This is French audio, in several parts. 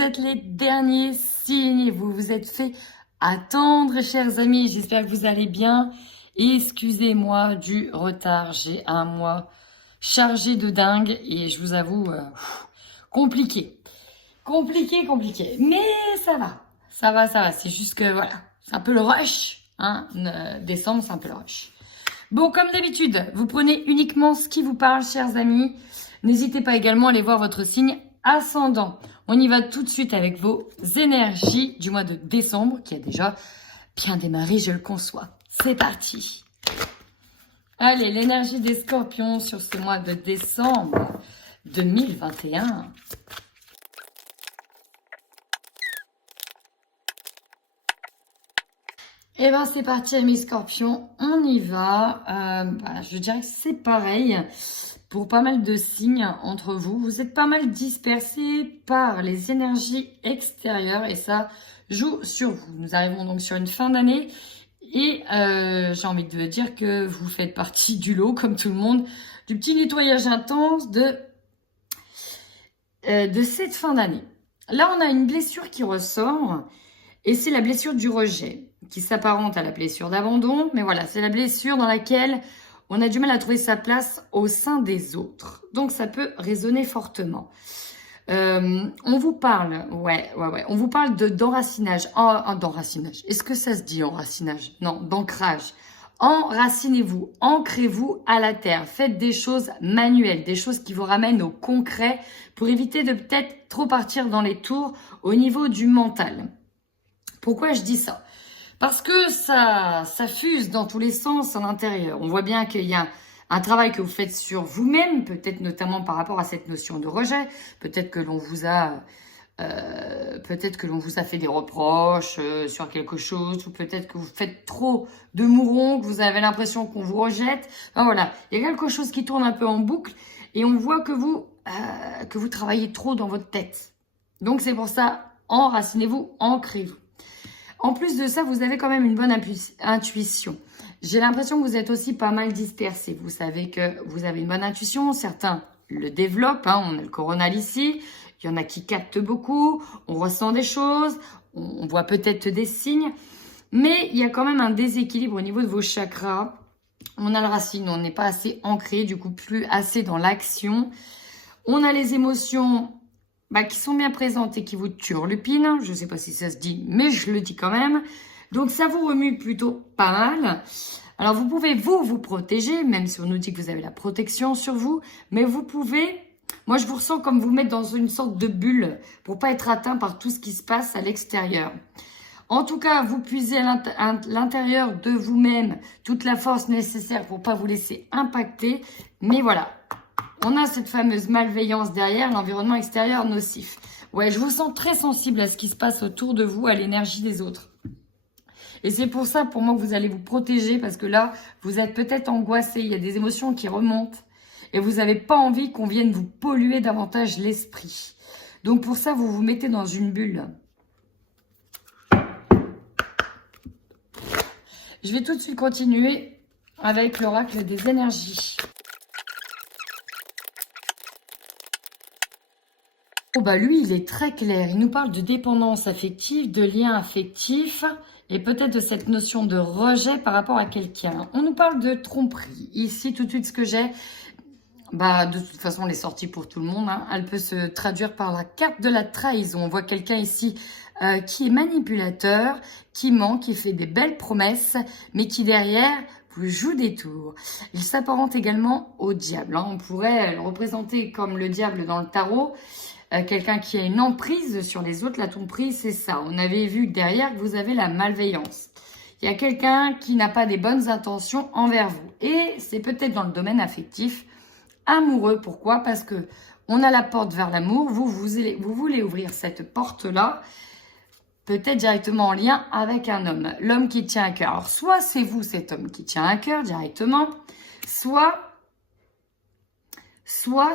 vous êtes les derniers signes et vous vous êtes fait attendre, chers amis. J'espère que vous allez bien. Excusez-moi du retard, j'ai un mois chargé de dingue et je vous avoue, compliqué. Compliqué. Mais ça va. C'est juste que voilà, c'est un peu le rush. Hein. Décembre, c'est un peu le rush. Bon, comme d'habitude, vous prenez uniquement ce qui vous parle, chers amis. N'hésitez pas également à aller voir votre signe ascendant. On y va tout de suite avec vos énergies du mois de décembre, qui a déjà bien démarré, je le conçois. C'est parti. Allez, l'énergie des scorpions sur ce mois de décembre 2021. Et ben c'est parti, amis scorpions, on y va. Je dirais que c'est pareil pour pas mal de signes entre vous. Vous êtes pas mal dispersés par les énergies extérieures et ça joue sur vous. Nous arrivons donc sur une fin d'année et j'ai envie de dire que vous faites partie du lot, comme tout le monde, du petit nettoyage intense de cette fin d'année. Là, on a une blessure qui ressort et c'est la blessure du rejet, qui s'apparente à la blessure d'abandon. Mais voilà, c'est la blessure dans laquelle on a du mal à trouver sa place au sein des autres. Donc, ça peut résonner fortement. On vous parle, on vous parle d'enracinage. D'enracinage. Est-ce que ça se dit enracinage? Non, d'ancrage. Enracinez-vous, ancrez-vous à la terre. Faites des choses manuelles, des choses qui vous ramènent au concret pour éviter de peut-être trop partir dans les tours au niveau du mental. Pourquoi je dis ça? Parce que ça fuse dans tous les sens à l'intérieur. On voit bien qu'il y a un travail que vous faites sur vous-même, peut-être notamment par rapport à cette notion de rejet. Peut-être que l'on vous a fait des reproches sur quelque chose, ou peut-être que vous faites trop de mourons, que vous avez l'impression qu'on vous rejette. Enfin voilà, il y a quelque chose qui tourne un peu en boucle et on voit que vous travaillez trop dans votre tête. Donc c'est pour ça, enracinez-vous, ancrez-vous. En plus de ça, vous avez quand même une bonne intuition. J'ai l'impression que vous êtes aussi pas mal dispersés. Vous savez que vous avez une bonne intuition. Certains le développent. On a le coronal ici. Il y en a qui captent beaucoup. On ressent des choses. On voit peut-être des signes. Mais il y a quand même un déséquilibre au niveau de vos chakras. On a le racine. On n'est pas assez ancré. Du coup, plus assez dans l'action. On a les émotions qui sont bien présentes et qui vous turlupinent. Je ne sais pas si ça se dit, mais je le dis quand même. Donc, ça vous remue plutôt pas mal. Alors, vous pouvez vous protéger, même si on nous dit que vous avez la protection sur vous. Mais vous pouvez, moi, je vous ressens comme vous mettre dans une sorte de bulle pour pas être atteint par tout ce qui se passe à l'extérieur. En tout cas, vous puisez à l'intérieur de vous-même toute la force nécessaire pour pas vous laisser impacter. Mais voilà. On a cette fameuse malveillance derrière, l'environnement extérieur nocif. Ouais, je vous sens très sensible à ce qui se passe autour de vous, à l'énergie des autres. Et c'est pour ça, pour moi, que vous allez vous protéger parce que là, vous êtes peut-être angoissé, il y a des émotions qui remontent et vous n'avez pas envie qu'on vienne vous polluer davantage l'esprit. Donc pour ça, vous vous mettez dans une bulle. Je vais tout de suite continuer avec l'oracle des énergies. Lui, il est très clair. Il nous parle de dépendance affective, de lien affectif et peut-être de cette notion de rejet par rapport à quelqu'un. On nous parle de tromperie. Ici, tout de suite, ce que j'ai, de toute façon, elle est sortie pour tout le monde. Elle peut se traduire par la carte de la trahison. On voit quelqu'un ici qui est manipulateur, qui ment, qui fait des belles promesses, mais qui derrière vous joue des tours. Il s'apparente également au diable. On pourrait le représenter comme le diable dans le tarot. Quelqu'un qui a une emprise sur les autres, la tromperie, c'est ça. On avait vu que derrière, vous avez la malveillance. Il y a quelqu'un qui n'a pas des bonnes intentions envers vous. Et c'est peut-être dans le domaine affectif, amoureux. Pourquoi? Parce que on a la porte vers l'amour. Vous voulez ouvrir cette porte-là, peut-être directement en lien avec un homme. L'homme qui tient à cœur. Alors, soit c'est vous, cet homme qui tient à cœur directement, soit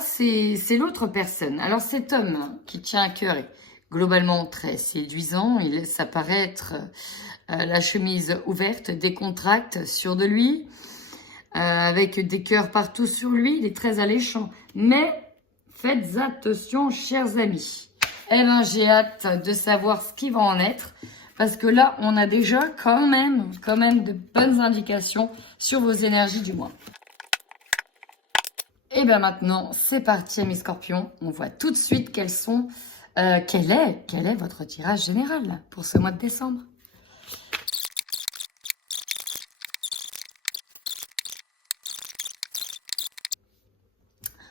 c'est l'autre personne. Alors cet homme qui tient à cœur est globalement très séduisant. Il laisse apparaître la chemise ouverte, décontracte, sûr de lui, avec des cœurs partout sur lui. Il est très alléchant. Mais faites attention, chers amis. Eh ben, j'ai hâte de savoir ce qui va en être. Parce que là, on a déjà quand même de bonnes indications sur vos énergies du mois. Et bien maintenant, c'est parti mes scorpions. On voit tout de suite quel est votre tirage général pour ce mois de décembre.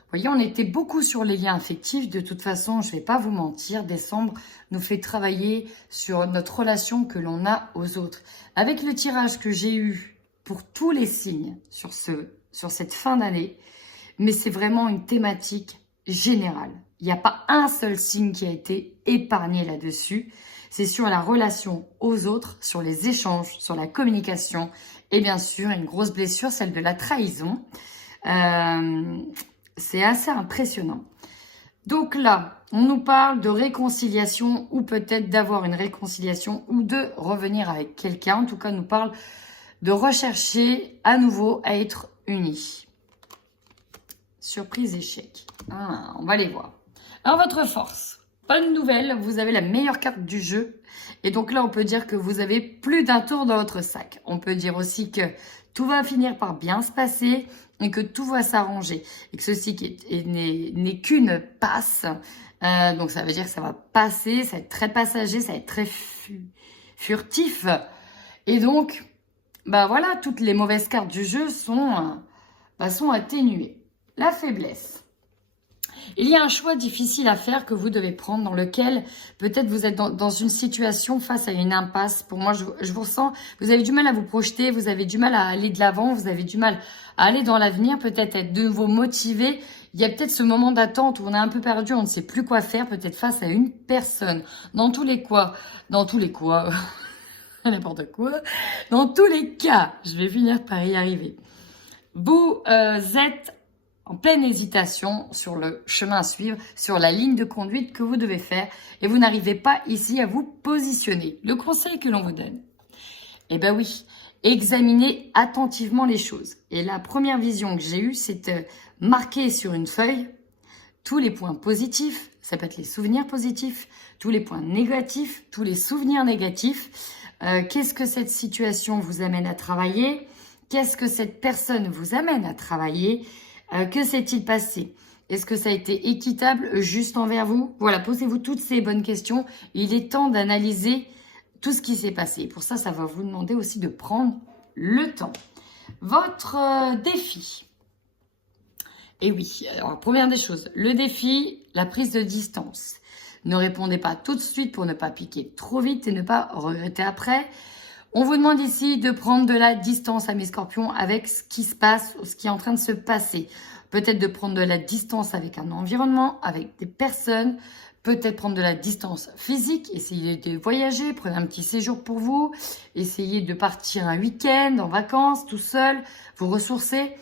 Vous voyez, on était beaucoup sur les liens affectifs. De toute façon, je ne vais pas vous mentir, décembre nous fait travailler sur notre relation que l'on a aux autres. Avec le tirage que j'ai eu pour tous les signes sur cette fin d'année, mais c'est vraiment une thématique générale. Il n'y a pas un seul signe qui a été épargné là-dessus. C'est sur la relation aux autres, sur les échanges, sur la communication et bien sûr une grosse blessure, celle de la trahison. C'est assez impressionnant. Donc là, on nous parle de réconciliation ou peut-être d'avoir une réconciliation ou de revenir avec quelqu'un. En tout cas, on nous parle de rechercher à nouveau à être unis. Surprise, échec. Ah, on va les voir. Alors, votre force. Bonne nouvelle, vous avez la meilleure carte du jeu. Et donc là, on peut dire que vous avez plus d'un tour dans votre sac. On peut dire aussi que tout va finir par bien se passer et que tout va s'arranger. Et que ceci n'est qu'une passe. Donc ça veut dire que ça va passer, ça va être très passager, ça va être très furtif. Et donc, bah voilà, toutes les mauvaises cartes du jeu sont atténuées. La faiblesse. Il y a un choix difficile à faire que vous devez prendre dans lequel peut-être vous êtes dans une situation face à une impasse. Pour moi, je vous ressens, vous avez du mal à vous projeter, vous avez du mal à aller de l'avant, vous avez du mal à aller dans l'avenir, peut-être être de nouveau motivé. Il y a peut-être ce moment d'attente où on est un peu perdu, on ne sait plus quoi faire, peut-être face à une personne. Dans tous les quoi, n'importe quoi, dans tous les cas, je vais finir par y arriver. Vous êtes en pleine hésitation sur le chemin à suivre, sur la ligne de conduite que vous devez faire et vous n'arrivez pas ici à vous positionner. Le conseil que l'on vous donne, eh bien oui, examinez attentivement les choses. Et la première vision que j'ai eue, c'est de marquer sur une feuille tous les points positifs, ça peut être les souvenirs positifs, tous les points négatifs, tous les souvenirs négatifs. Qu'est-ce que cette situation vous amène à travailler? Qu'est-ce que cette personne vous amène à travailler? Que s'est-il passé? Est-ce que ça a été équitable, juste envers vous? Voilà, posez-vous toutes ces bonnes questions. Il est temps d'analyser tout ce qui s'est passé. Pour ça, ça va vous demander aussi de prendre le temps. Votre défi. Et oui, alors première des choses, le défi, la prise de distance. Ne répondez pas tout de suite pour ne pas piquer trop vite et ne pas regretter après. On vous demande ici de prendre de la distance à mes scorpions avec ce qui se passe, ce qui est en train de se passer. Peut-être de prendre de la distance avec un environnement, avec des personnes. Peut-être prendre de la distance physique, essayez de voyager, prenez un petit séjour pour vous. Essayez de partir un week-end, en vacances, tout seul, vous ressourcer.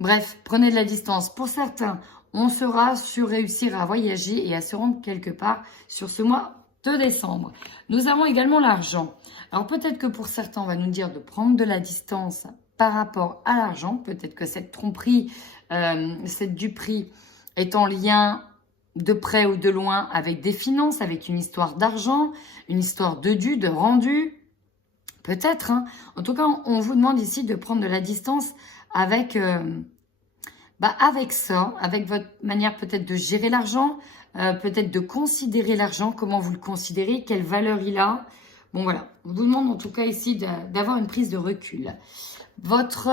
Bref, prenez de la distance. Pour certains, on sera sur réussir à voyager et à se rendre quelque part sur ce mois de décembre. Nous avons également l'argent. Alors peut-être que pour certains, on va nous dire de prendre de la distance par rapport à l'argent. Peut-être que cette tromperie, cette duperie est en lien de près ou de loin avec des finances, avec une histoire d'argent, une histoire de dû, de rendu. Peut-être. Hein. En tout cas, on vous demande ici de prendre de la distance avec ça, avec votre manière peut-être de gérer l'argent, peut-être de considérer l'argent, comment vous le considérez, quelle valeur il a. Bon voilà, on vous demande en tout cas ici d'avoir une prise de recul. Votre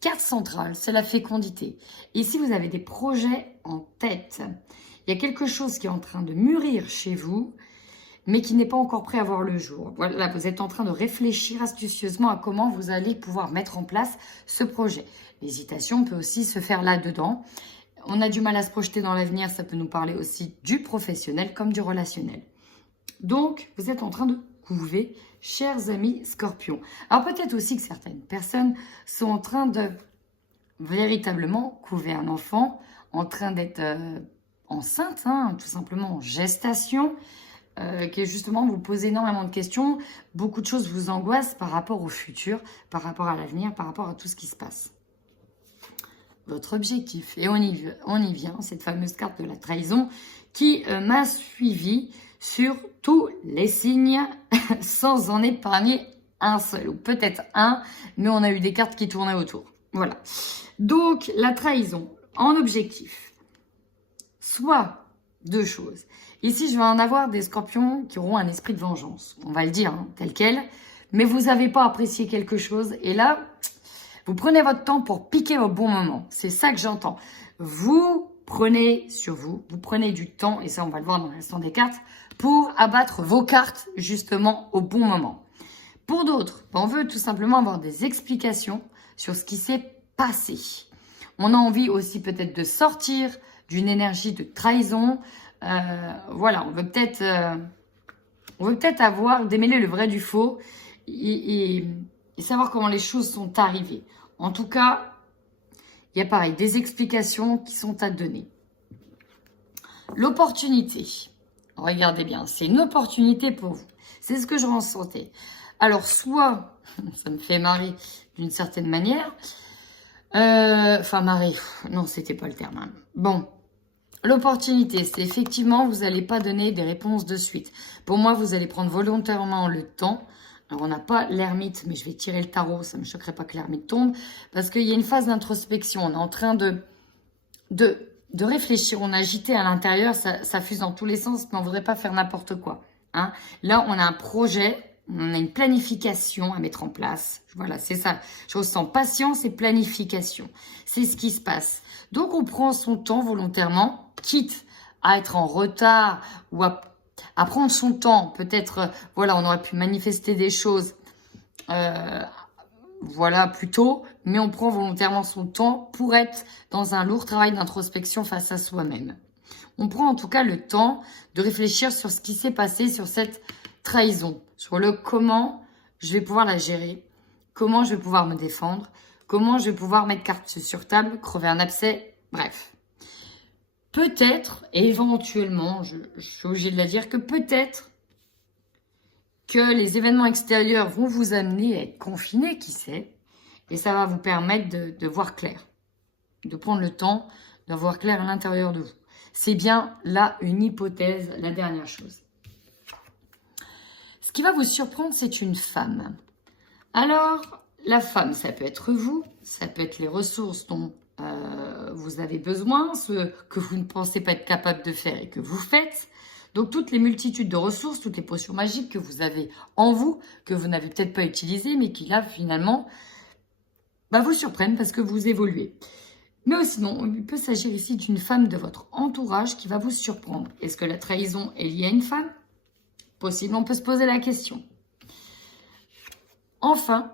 carte centrale, c'est la fécondité. Ici, vous avez des projets en tête. Il y a quelque chose qui est en train de mûrir chez vous, mais qui n'est pas encore prêt à voir le jour. Voilà, vous êtes en train de réfléchir astucieusement à comment vous allez pouvoir mettre en place ce projet. L'hésitation peut aussi se faire là-dedans. On a du mal à se projeter dans l'avenir, ça peut nous parler aussi du professionnel comme du relationnel. Donc, vous êtes en train de couver, chers amis scorpions. Alors peut-être aussi que certaines personnes sont en train de véritablement couver un enfant, en train d'être enceinte, hein, tout simplement en gestation, qui justement vous pose énormément de questions. Beaucoup de choses vous angoissent par rapport au futur, par rapport à l'avenir, par rapport à tout ce qui se passe. votre objectif. Et on y vient, cette fameuse carte de la trahison qui m'a suivi sur tous les signes sans en épargner un seul, ou peut-être un, mais on a eu des cartes qui tournaient autour. Voilà. Donc, la trahison en objectif. Soit deux choses. Ici, je vais en avoir des scorpions qui auront un esprit de vengeance. On va le dire, hein, tel quel. Mais vous n'avez pas apprécié quelque chose. Et là, vous prenez votre temps pour piquer au bon moment. C'est ça que j'entends. Vous prenez sur vous, vous prenez du temps, et ça, on va le voir dans l'instant des cartes, pour abattre vos cartes, justement, au bon moment. Pour d'autres, on veut tout simplement avoir des explications sur ce qui s'est passé. On a envie aussi peut-être de sortir d'une énergie de trahison. Voilà, on veut peut-être avoir démêler le vrai du faux et savoir comment les choses sont arrivées. En tout cas, il y a pareil, des explications qui sont à donner. L'opportunité. Regardez bien, c'est une opportunité pour vous. C'est ce que je ressentais. Alors, soit, ça me fait marrer d'une certaine manière. Enfin, marrer, non, c'était pas le terme. Hein. Bon, l'opportunité, c'est effectivement, vous n'allez pas donner des réponses de suite. Pour moi, vous allez prendre volontairement le temps. Alors, on n'a pas l'ermite, mais je vais tirer le tarot. Ça ne me choquerait pas que l'ermite tombe. Parce qu'il y a une phase d'introspection. On est en train de réfléchir. On a agité à l'intérieur. Ça fuse dans tous les sens, mais on ne voudrait pas faire n'importe quoi. Hein. Là, on a un projet. On a une planification à mettre en place. Voilà, c'est ça. Je ressens patience et planification. C'est ce qui se passe. Donc, on prend son temps volontairement, quitte à être en retard ou à prendre son temps. Peut-être, voilà, on aurait pu manifester des choses, voilà, plus tôt. Mais on prend volontairement son temps pour être dans un lourd travail d'introspection face à soi-même. On prend en tout cas le temps de réfléchir sur ce qui s'est passé, sur cette trahison, sur le comment je vais pouvoir la gérer, comment je vais pouvoir me défendre, comment je vais pouvoir mettre carte sur table, crever un abcès, bref. Peut-être, et éventuellement, je suis obligée de la dire, que peut-être que les événements extérieurs vont vous amener à être confinés, qui sait, et ça va vous permettre de voir clair, de prendre le temps de voir clair à l'intérieur de vous. C'est bien là une hypothèse, la dernière chose. Ce qui va vous surprendre, c'est une femme. Alors, la femme, ça peut être vous, ça peut être les ressources dont vous avez besoin, ce que vous ne pensez pas être capable de faire et que vous faites. Donc, toutes les multitudes de ressources, toutes les potions magiques que vous avez en vous, que vous n'avez peut-être pas utilisées, mais qui là, finalement, vous surprennent parce que vous évoluez. Mais sinon, il peut s'agir ici d'une femme de votre entourage qui va vous surprendre. Est-ce que la trahison est liée à une femme ? Possible, on peut se poser la question. Enfin,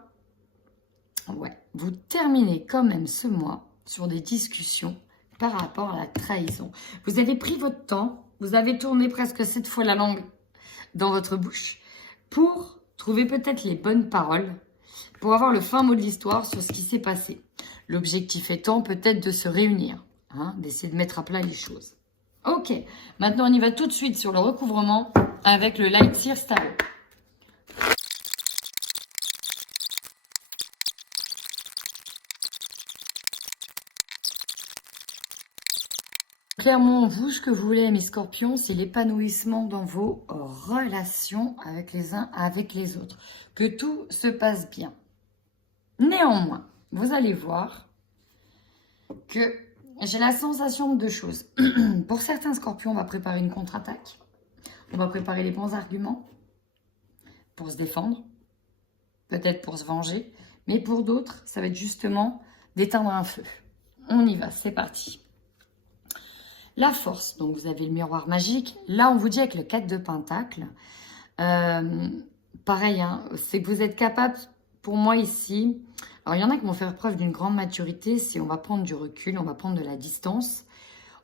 ouais, vous terminez quand même ce mois sur des discussions par rapport à la trahison. Vous avez pris votre temps, vous avez tourné presque 7 fois la langue dans votre bouche pour trouver peut-être les bonnes paroles, pour avoir le fin mot de l'histoire sur ce qui s'est passé. L'objectif étant peut-être de se réunir, hein, d'essayer de mettre à plat les choses. Ok, maintenant on y va tout de suite sur le recouvrement avec le Light Seer Tarot. Clairement, vous, ce que vous voulez, mes scorpions, c'est l'épanouissement dans vos relations avec les uns avec les autres. Que tout se passe bien. Néanmoins, vous allez voir que j'ai la sensation de deux choses. Pour certains scorpions, on va préparer une contre-attaque. On va préparer les bons arguments pour se défendre, peut-être pour se venger. Mais pour d'autres, ça va être justement d'éteindre un feu. On y va, c'est parti. La force, donc vous avez le miroir magique. Là, on vous dit avec le 4 de Pentacle. Pareil, hein, c'est que vous êtes capable, pour moi ici... Alors, il y en a qui vont faire preuve d'une grande maturité. Si on va prendre du recul, on va prendre de la distance.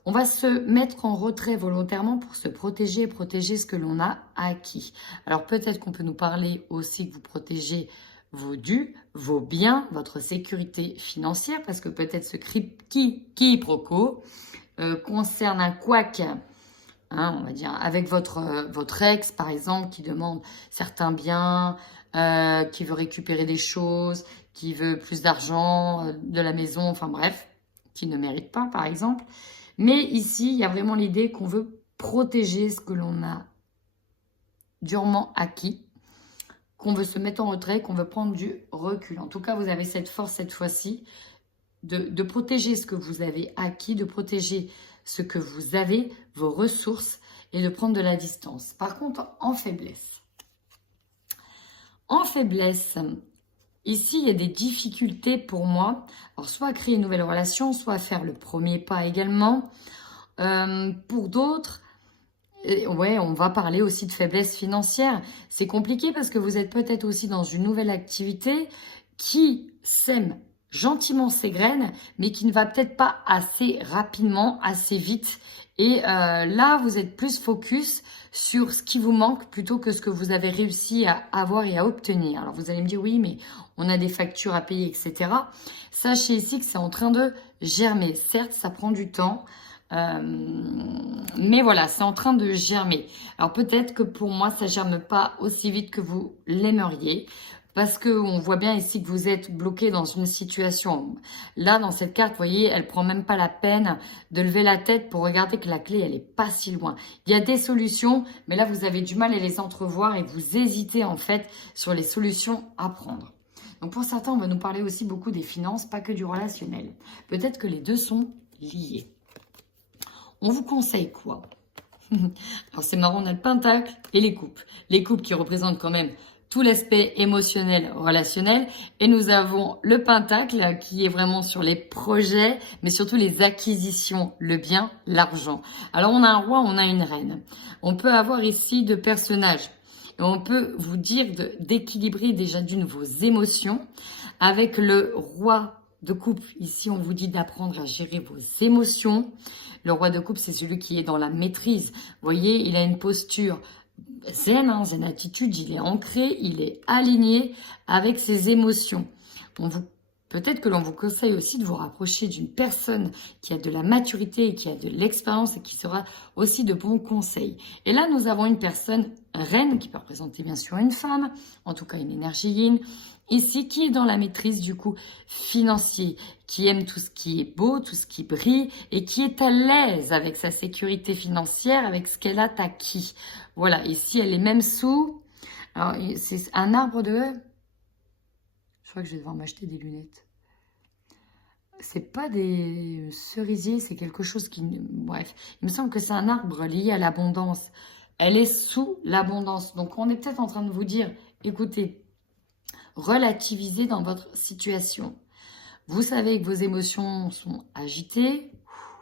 On va se mettre en retrait volontairement pour se protéger et protéger ce que l'on a acquis. Alors, peut-être qu'on peut nous parler aussi que vous protégez vos dus, vos biens, votre sécurité financière, parce que peut-être ce quiproquo concerne un couac, hein, on va dire, avec votre ex, par exemple, qui demande certains biens, qui veut récupérer des choses, qui veut plus d'argent, de la maison, enfin bref. qui ne méritent pas, par exemple. Mais ici, il y a vraiment l'idée qu'on veut protéger ce que l'on a durement acquis, qu'on veut se mettre en retrait, qu'on veut prendre du recul. En tout cas, vous avez cette force cette fois-ci de protéger ce que vous avez acquis, de protéger ce que vous avez, vos ressources, et de prendre de la distance. Par contre, en faiblesse, ici, il y a des difficultés pour moi. Alors, soit à créer une nouvelle relation, soit à faire le premier pas également. Pour d'autres, ouais, on va parler aussi de faiblesse financière. C'est compliqué parce que vous êtes peut-être aussi dans une nouvelle activité qui sème gentiment ses graines, mais qui ne va peut-être pas assez rapidement, assez vite. Et là, vous êtes plus focus sur ce qui vous manque plutôt que ce que vous avez réussi à avoir et à obtenir. Alors, vous allez me dire, oui, mais on a des factures à payer, etc. Sachez ici que c'est en train de germer. Certes, ça prend du temps, mais voilà, c'est en train de germer. Alors, peut-être que pour moi, ça germe pas aussi vite que vous l'aimeriez. Parce qu'on voit bien ici que vous êtes bloqué dans une situation. Là, dans cette carte, vous voyez, elle prend même pas la peine de lever la tête pour regarder que la clé, elle est pas si loin. Il y a des solutions, mais là, vous avez du mal à les entrevoir et vous hésitez en fait sur les solutions à prendre. Donc pour certains, on va nous parler aussi beaucoup des finances, pas que du relationnel. Peut-être que les deux sont liés. On vous conseille quoi? Alors c'est marrant, on a le pentacle et les coupes. Les coupes qui représentent quand même tout l'aspect émotionnel, relationnel. Et nous avons le pentacle qui est vraiment sur les projets, mais surtout les acquisitions, le bien, l'argent. Alors, on a un roi, on a une reine. On peut avoir ici deux personnages. Et on peut vous dire d'équilibrer déjà d'une vos émotions avec le roi de coupe. Ici, on vous dit d'apprendre à gérer vos émotions. Le roi de coupe, c'est celui qui est dans la maîtrise. Vous voyez, il a une posture zen, hein, zen attitude, il est ancré, il est aligné avec ses émotions. Peut-être que l'on vous conseille aussi de vous rapprocher d'une personne qui a de la maturité et qui a de l'expérience et qui sera aussi de bons conseils. Et là, nous avons une personne reine qui peut représenter bien sûr une femme, en tout cas une énergie yin, ici qui est dans la maîtrise du coup financier, qui aime tout ce qui est beau, tout ce qui brille et qui est à l'aise avec sa sécurité financière, avec ce qu'elle a acquis. Voilà, ici elle est même sous, alors c'est un arbre de... Je crois que je vais devoir m'acheter des lunettes. C'est pas des cerisiers, c'est quelque chose qui... Bref, il me semble que c'est un arbre lié à l'abondance. Elle est sous l'abondance. Donc, on est peut-être en train de vous dire, écoutez, relativisez dans votre situation. Vous savez que vos émotions sont agitées.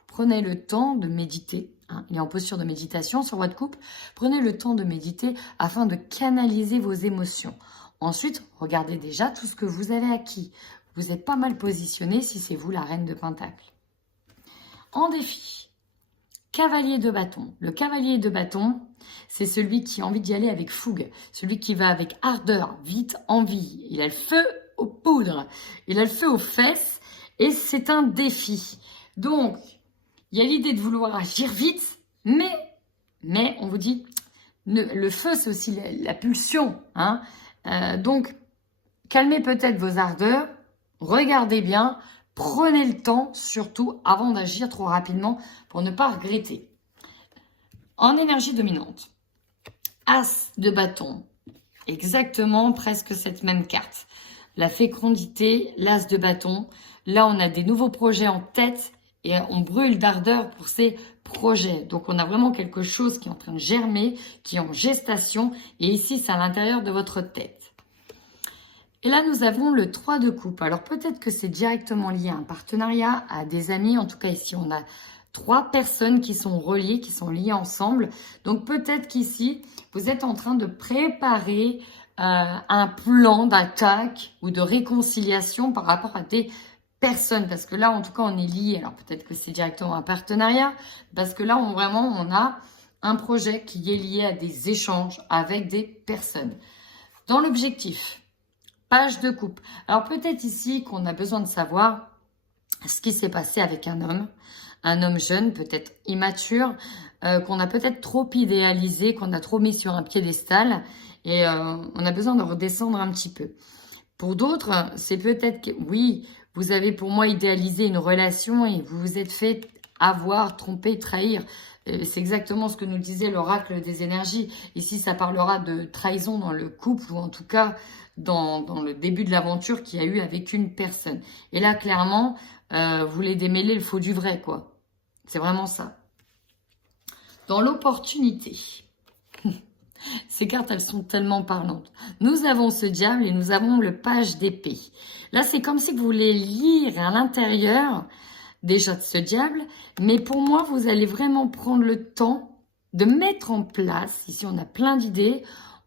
Prenez le temps de méditer. Hein. Il est en posture de méditation sur votre couple. Prenez le temps de méditer afin de canaliser vos émotions. Ensuite, regardez déjà tout ce que vous avez acquis. Vous êtes pas mal positionné si c'est vous la reine de Pentacle. En défi, cavalier de bâton. Le cavalier de bâton, c'est celui qui a envie d'y aller avec fougue. Celui qui va avec ardeur, vite, envie. Il a le feu aux poudres. Il a le feu aux fesses et c'est un défi. Donc, il y a l'idée de vouloir agir vite, mais on vous dit, le feu, c'est aussi la pulsion. Hein. Donc, calmez peut-être vos ardeurs, regardez bien, prenez le temps, surtout avant d'agir trop rapidement pour ne pas regretter. En énergie dominante, As de bâton, exactement presque cette même carte. La fécondité, l'As de bâton, là on a des nouveaux projets en tête et on brûle d'ardeur pour ces projets. Donc on a vraiment quelque chose qui est en train de germer, qui est en gestation et ici c'est à l'intérieur de votre tête. Et là, nous avons le 3 de coupe. Alors, peut-être que c'est directement lié à un partenariat, à des amis. En tout cas, ici, on a 3 personnes qui sont reliées, qui sont liées ensemble. Donc, peut-être qu'ici, vous êtes en train de préparer un plan d'attaque ou de réconciliation par rapport à des personnes. Parce que là, en tout cas, on est liés. Alors, peut-être que c'est directement un partenariat. Parce que là, on a un projet qui est lié à des échanges avec des personnes. Dans l'objectif... Page de coupe. Alors peut-être ici qu'on a besoin de savoir ce qui s'est passé avec un homme jeune, peut-être immature, qu'on a peut-être trop idéalisé, qu'on a trop mis sur un piédestal et on a besoin de redescendre un petit peu. Pour d'autres, c'est peut-être que, oui, vous avez pour moi idéalisé une relation et vous vous êtes fait avoir, tromper, trahir. C'est exactement ce que nous disait l'oracle des énergies. Ici, ça parlera de trahison dans le couple ou en tout cas dans le début de l'aventure qu'il y a eu avec une personne. Et là, clairement, vous voulez démêler le faux du vrai, quoi. C'est vraiment ça. Dans l'opportunité, ces cartes, elles sont tellement parlantes. Nous avons ce diable et nous avons le page d'épée. Là, c'est comme si vous voulez lire à l'intérieur déjà de ce diable, mais pour moi, vous allez vraiment prendre le temps de mettre en place, ici on a plein d'idées,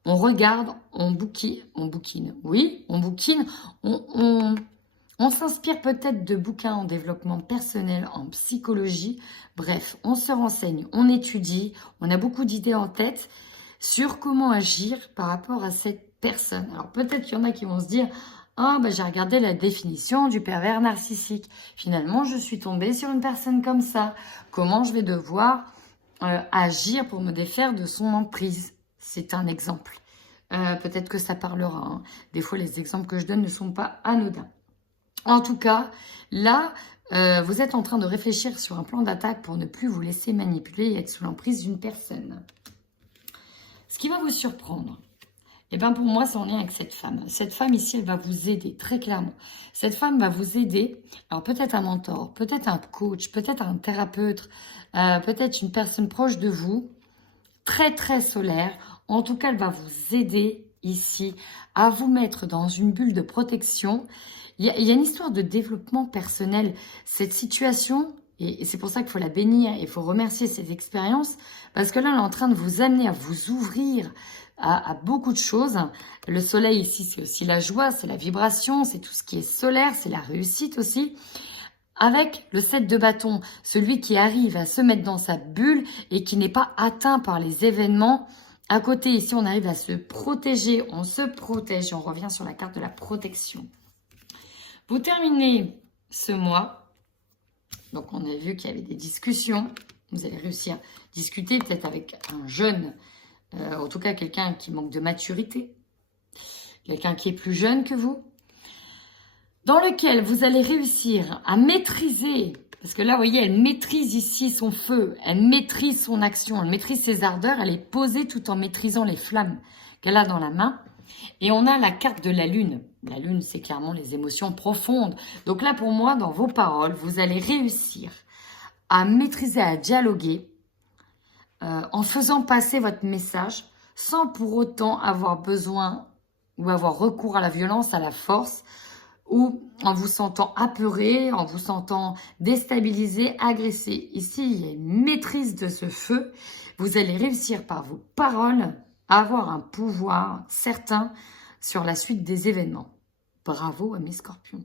on regarde, on bouquine, oui, on bouquine, on s'inspire peut-être de bouquins en développement personnel, en psychologie, bref, on se renseigne, on étudie, on a beaucoup d'idées en tête sur comment agir par rapport à cette personne. Alors peut-être qu'il y en a qui vont se dire « Ah, j'ai regardé la définition du pervers narcissique. Finalement, je suis tombée sur une personne comme ça. Comment je vais devoir agir pour me défaire de son emprise ?» C'est un exemple. Peut-être que ça parlera. Hein. Des fois, les exemples que je donne ne sont pas anodins. En tout cas, là, vous êtes en train de réfléchir sur un plan d'attaque pour ne plus vous laisser manipuler et être sous l'emprise d'une personne. Ce qui va vous surprendre, eh bien pour moi, c'est en lien avec cette femme. Cette femme ici, elle va vous aider, très clairement. Cette femme va vous aider, alors peut-être un mentor, peut-être un coach, peut-être un thérapeute, peut-être une personne proche de vous, très très solaire. En tout cas, elle va vous aider ici à vous mettre dans une bulle de protection. Il y a une histoire de développement personnel. Cette situation, et c'est pour ça qu'il faut la bénir et il faut remercier cette expérience, parce que là, elle est en train de vous amener à vous ouvrir à beaucoup de choses. Le soleil ici, c'est aussi la joie, c'est la vibration, c'est tout ce qui est solaire, c'est la réussite aussi. Avec le 7 de bâton, celui qui arrive à se mettre dans sa bulle et qui n'est pas atteint par les événements. À côté, ici, on arrive à se protéger, on se protège. On revient sur la carte de la protection. Vous terminez ce mois. Donc, on a vu qu'il y avait des discussions. Vous allez réussir à discuter peut-être avec un jeune, en tout cas quelqu'un qui manque de maturité, quelqu'un qui est plus jeune que vous, dans lequel vous allez réussir à maîtriser, parce que là, vous voyez, elle maîtrise ici son feu, elle maîtrise son action, elle maîtrise ses ardeurs, elle est posée tout en maîtrisant les flammes qu'elle a dans la main. Et on a la carte de la lune. La lune, c'est clairement les émotions profondes. Donc là, pour moi, dans vos paroles, vous allez réussir à maîtriser, à dialoguer, en faisant passer votre message, sans pour autant avoir besoin ou avoir recours à la violence, à la force, ou en vous sentant apeuré, en vous sentant déstabilisé, agressé. Ici, il y a une maîtrise de ce feu. Vous allez réussir par vos paroles à avoir un pouvoir certain sur la suite des événements. Bravo à mes scorpions.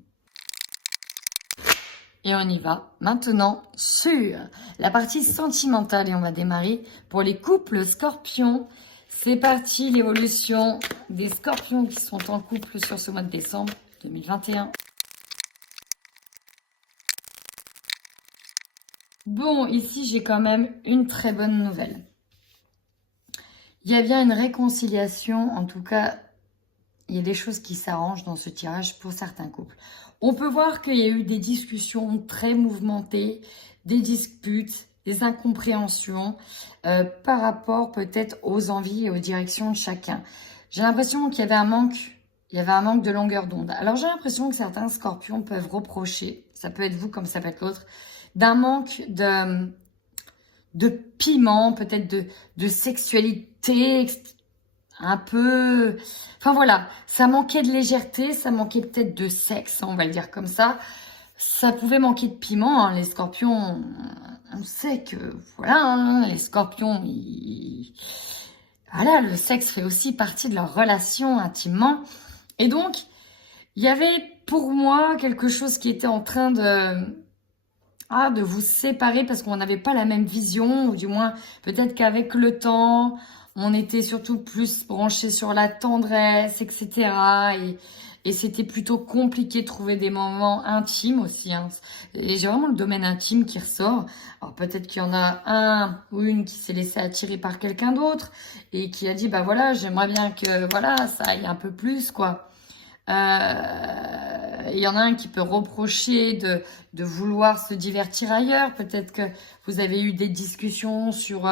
Et on y va maintenant sur la partie sentimentale et on va démarrer pour les couples scorpions. C'est parti, l'évolution des scorpions qui sont en couple sur ce mois de décembre 2021. Bon, ici, j'ai quand même une très bonne nouvelle. Il y a bien une réconciliation, en tout cas, il y a des choses qui s'arrangent dans ce tirage pour certains couples. On peut voir qu'il y a eu des discussions très mouvementées, des disputes, des incompréhensions par rapport peut-être aux envies et aux directions de chacun. J'ai l'impression qu'il y avait un manque. Il y avait un manque de longueur d'onde. Alors, j'ai l'impression que certains scorpions peuvent reprocher, ça peut être vous comme ça peut être l'autre, d'un manque de piment, peut-être de sexualité, un peu... Enfin, voilà, ça manquait de légèreté, ça manquait peut-être de sexe, on va le dire comme ça. Ça pouvait manquer de piment, hein. Les scorpions, on sait que, voilà, hein, les scorpions, voilà, le sexe fait aussi partie de leur relation intimement. Et donc, il y avait pour moi quelque chose qui était en train de vous séparer parce qu'on n'avait pas la même vision, ou du moins peut-être qu'avec le temps, on était surtout plus branché sur la tendresse, etc. Et c'était plutôt compliqué de trouver des moments intimes aussi. Hein. Et j'ai vraiment le domaine intime qui ressort. Alors peut-être qu'il y en a un ou une qui s'est laissé attirer par quelqu'un d'autre et qui a dit, bah voilà, j'aimerais bien que voilà, ça aille un peu plus, quoi. Il y en a un qui peut reprocher de vouloir se divertir ailleurs. Peut-être que vous avez eu des discussions sur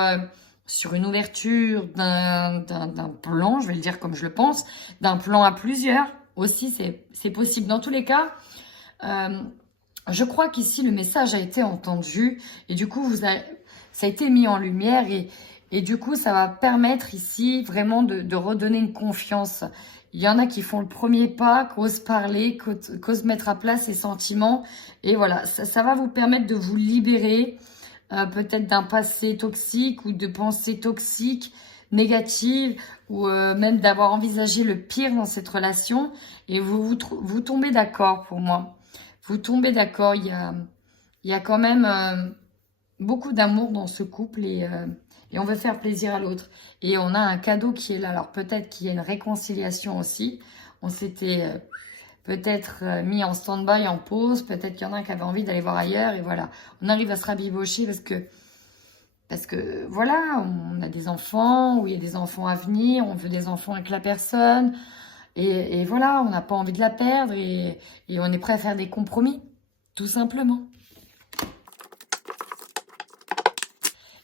une ouverture d'un plan, je vais le dire comme je le pense, d'un plan à plusieurs. Aussi, c'est possible. Dans tous les cas, je crois qu'ici, le message a été entendu et du coup, ça a été mis en lumière et du coup, ça va permettre ici vraiment de redonner une confiance. Il y en a qui font le premier pas, qui osent parler, qui osent mettre à plat ses sentiments. Et voilà, ça va vous permettre de vous libérer peut-être d'un passé toxique ou de pensées toxiques, négatives, ou même d'avoir envisagé le pire dans cette relation. Et vous tombez d'accord pour moi. Vous tombez d'accord, il y a quand même beaucoup d'amour dans ce couple et on veut faire plaisir à l'autre. Et on a un cadeau qui est là. Alors peut-être qu'il y a une réconciliation aussi. On s'était peut-être mis en stand-by, en pause. Peut-être qu'il y en a un qui avait envie d'aller voir ailleurs. Et voilà, on arrive à se rabibocher parce que voilà, on a des enfants, ou il y a des enfants à venir. On veut des enfants avec la personne. Et voilà, on n'a pas envie de la perdre. Et on est prêt à faire des compromis, tout simplement.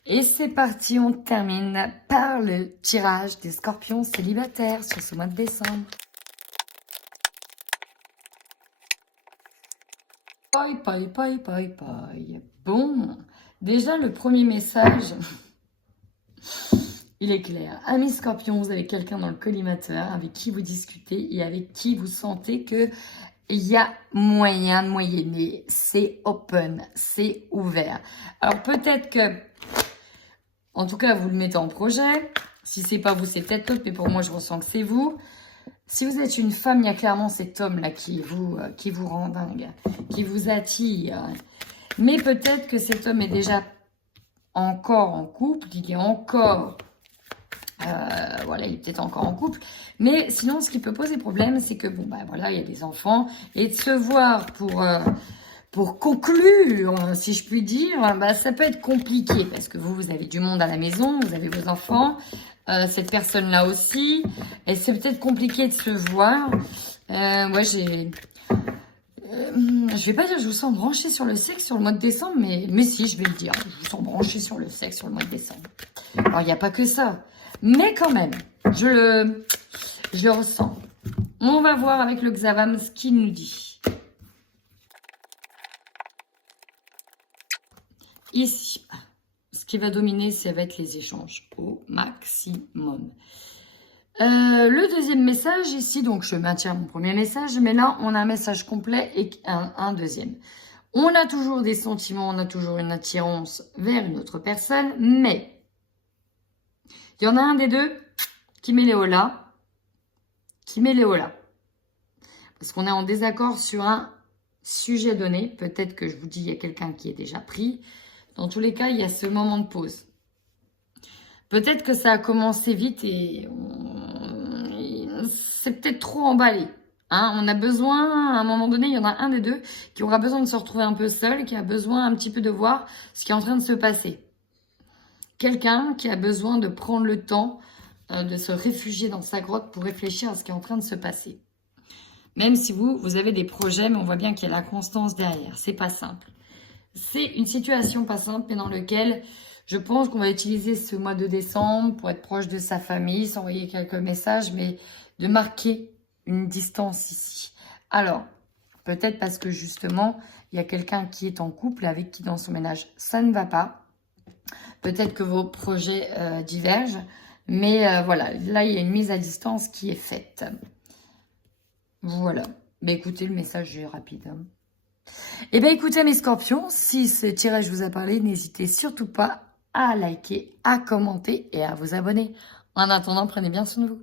Et c'est parti, on termine par le tirage des scorpions célibataires sur ce mois de décembre. Bon, déjà le premier message, il est clair. Amis scorpions, vous avez quelqu'un dans le collimateur avec qui vous discutez et avec qui vous sentez que il y a moyen de moyenner. C'est open, c'est ouvert. Alors peut-être que... En tout cas, vous le mettez en projet. Si c'est pas vous, c'est peut-être l'autre, mais pour moi, je ressens que c'est vous. Si vous êtes une femme, il y a clairement cet homme-là qui vous rend dingue, qui vous attire. Mais peut-être que cet homme est déjà encore en couple, il est encore... voilà, il est peut-être encore en couple. Mais sinon, ce qui peut poser problème, c'est que, bon, bah voilà, il y a des enfants. Et de se voir pour conclure, si je puis dire, bah, ça peut être compliqué parce que vous avez du monde à la maison, vous avez vos enfants, cette personne-là aussi, et c'est peut-être compliqué de se voir. Moi, je vais pas dire que je vous sens branché sur le sexe sur le mois de décembre, mais si, je vais le dire, je vous sens branché sur le sexe sur le mois de décembre. Alors, il n'y a pas que ça, mais quand même, je le ressens. On va voir avec le Xavam ce qu'il nous dit. Ici, ce qui va dominer, ça va être les échanges au maximum. Le deuxième message ici, donc je maintiens mon premier message, mais là, on a un message complet et un deuxième. On a toujours des sentiments, on a toujours une attirance vers une autre personne, mais il y en a un des deux qui met les holas, parce qu'on est en désaccord sur un sujet donné. Peut-être que je vous dis, il y a quelqu'un qui est déjà pris. Dans tous les cas, il y a ce moment de pause. Peut-être que ça a commencé vite et c'est peut-être trop emballé. Hein, on a besoin, à un moment donné, il y en a un des deux qui aura besoin de se retrouver un peu seul, qui a besoin un petit peu de voir ce qui est en train de se passer. Quelqu'un qui a besoin de prendre le temps de se réfugier dans sa grotte pour réfléchir à ce qui est en train de se passer. Même si vous avez des projets, mais on voit bien qu'il y a la constance derrière. C'est pas simple. C'est une situation pas simple, mais dans laquelle je pense qu'on va utiliser ce mois de décembre pour être proche de sa famille, s'envoyer quelques messages, mais de marquer une distance ici. Alors, peut-être parce que justement, il y a quelqu'un qui est en couple avec qui dans son ménage, ça ne va pas. Peut-être que vos projets divergent, mais voilà, là, il y a une mise à distance qui est faite. Voilà. Mais écoutez, le message est rapide. Hein. Eh bien, écoutez mes scorpions, si ce tirage vous a parlé, n'hésitez surtout pas à liker, à commenter et à vous abonner. En attendant, prenez bien soin de vous.